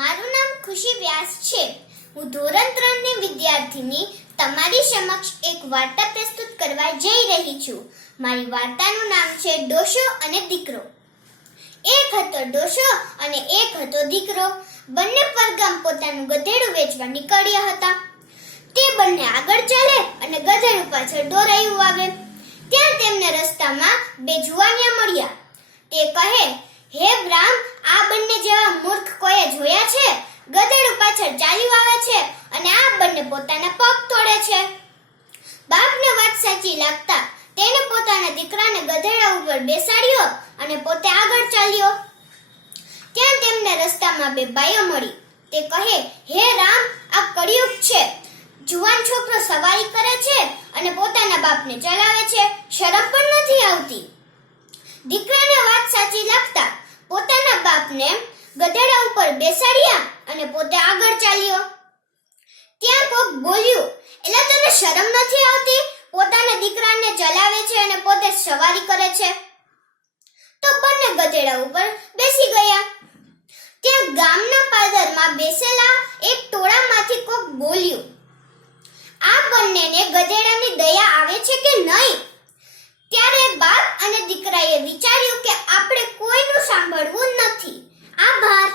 મારું નામ ખુશી વ્યાસ છે. હું ધોરણ 3 ની વિદ્યાર્થીની તમારી સમક્ષ એક વાર્તા પ્રસ્તુત કરવા જઈ રહી છું. મારી વાર્તાનું નામ છે ડોશો અને દીકરો. એક હતો ડોશો અને એક હતો દીકરો. બંને પરગામ પોતાનું ગધેડું વેચવા નીકળ્યા હતા. તે બંને આગળ ચાલે અને ગધેડું પાછળ દોરાયું આવે. ત્યાં તેમને રસ્તામાં બે જુવાનિયા મળ્યા. તે કહે, હે રામ, આ બંને જેવા મૂર્ખ કોઈએ જોયા છે? ગધેડું પાછળ ચાલ્યું આવે છે અને આ બંને પોતાના પગ તોડે છે. બાપને વાત સાચી લાગતા તેને પોતાના દીકરાને ગધેડા ઉપર બેસાડ્યો અને પોતે આગળ ચાલ્યો. ત્યાં તેમને રસ્તામાં બે બાઈઓ મળી. તે કહે, હે રામ, આ કળિયુગ છે. જુવાન છોકરો સવારી કરે છે અને પોતાના બાપને ચલાવે છે. શરમ પણ નથી આવતી. દીકરાને વાત સાચી લાગતા પોતાના બાપને ગધેડા ઉપર બેસાડ્યા અને પોતે આગળ ચાલ્યો. ત્યાં કોક બોલ્યું, એલા તને શરમ નથી આવતી? પોતાના દીકરાને ચલાવે છે અને પોતે સવારી કરે છે. તો બંને ગધેડા ઉપર બેસી ગયા. ત્યાં ગામના પાદરમાં બેસેલા એક ટોળામાંથી કોક બોલ્યું, આ બંનેને ગધેડાની દયા આવે છે કે નહીં? ત્યારે બાપ અને દીકરાએ વિચાર્યું કે આપણે કોઈનું સાંભળવું નથી. આભાર.